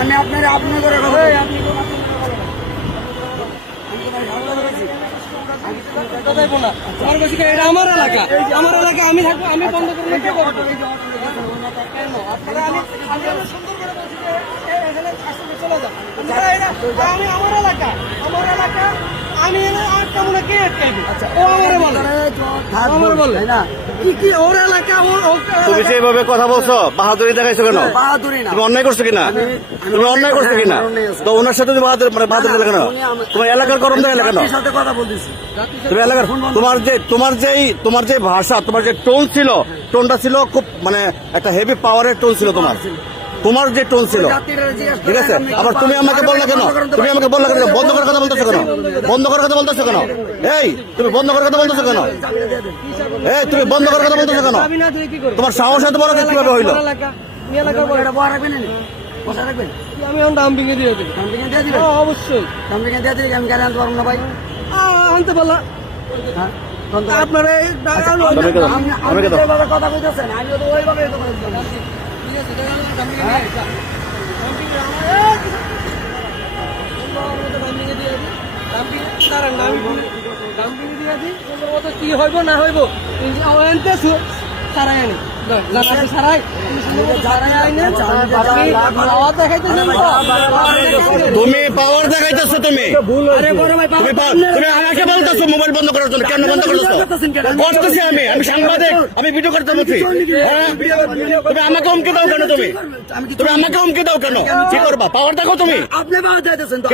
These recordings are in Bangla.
আমি আপনার এটা আমার এলাকা, আমার এলাকা, আমি থাকবো, আমি বন্ধ করে আমি সুন্দর করে বলছি যে এখানে আসলে চলে যান। আমি আমার এলাকা, আমি আটকাবো না, কে আটকাইবে? ও আমারে বলে, আমারে বলে না কি ওর এলাকা, তুমি যেভাবে কথা বলছো বাহাদুরি দেখাইছো কেন? বাহাদুরি না, তুমি অন্যায় করছো কিনা? তুমি অন্যায় করছো কিনা? তো ওনার সাথে তুমি বাহাদুরি দিলে কেন? তোমার এলাকার গরম দেখালে কেন? সাথে কথা বলতেছি। তুমি এলাকার তোমার যে ভাষা, তোমার যে টোন ছিল, টোনটা ছিল খুব মানে একটা হেভি পাওয়ারের টোন ছিল তোমার যে টোন ছিল, ঠিক আছে? আবার তুমি আমাকে বললে কেন? বন্ধ করার কথা বলতেছো কেন? বন্ধ করার কথা বলতেছো কেন? এই তুমি বন্ধ করার কথা বলতেছো কেন? এই তুমি বন্ধ করার কথা বলতেছো কেন? তোমার সাহস এত বড় কিভাবে হইলো? আমি দাম ভেঙে দিয়ে দেবো, অবশ্যই আমি গাড়ি আনতে পারবো না ভাই, আনতে পারলাম। আপনারা কথা বলতেছেন, আমি ওইভাবে কি হইব না হইব সারাই আনি সারাই তুমি পাওয়ার দেখাইতেছো, তুমি আমাকে বলতেছো মোবাইল বন্ধ করার জন্য। কেন বন্ধ করতেছো? করতেছি আমি সাংবাদিক, আমি ভিডিও করতে বলছি। তুমি আমাকে হুমকি দাও কেন? তুমি আমাকে হুমকি দাও কেন? কি করবা? পাওয়ার দেখো তুমি, আপনি পাওয়ার চাইতেছেন তো,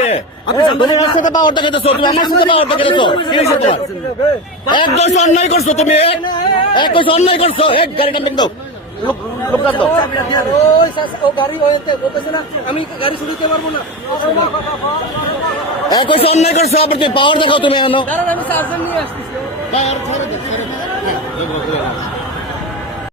তুমি আমার সাথে পাওয়ার দেখাইতেছো, তুমি আমার সাথে পাওয়ার দেখাইতেছো। কি হয়েছে তোমার? এক দোষ অন্যায় করছো তুমি, এক দোষ অন্যায় করছো। এক গাড়িটা বেঁধে দাও, আমি গাড়ি ছুটিতে পারবো না। এক অন্যায় করছো, আবার তুমি পাওয়ার দেখাও। তুমি আমি চার্জার নিয়ে আসতেছি।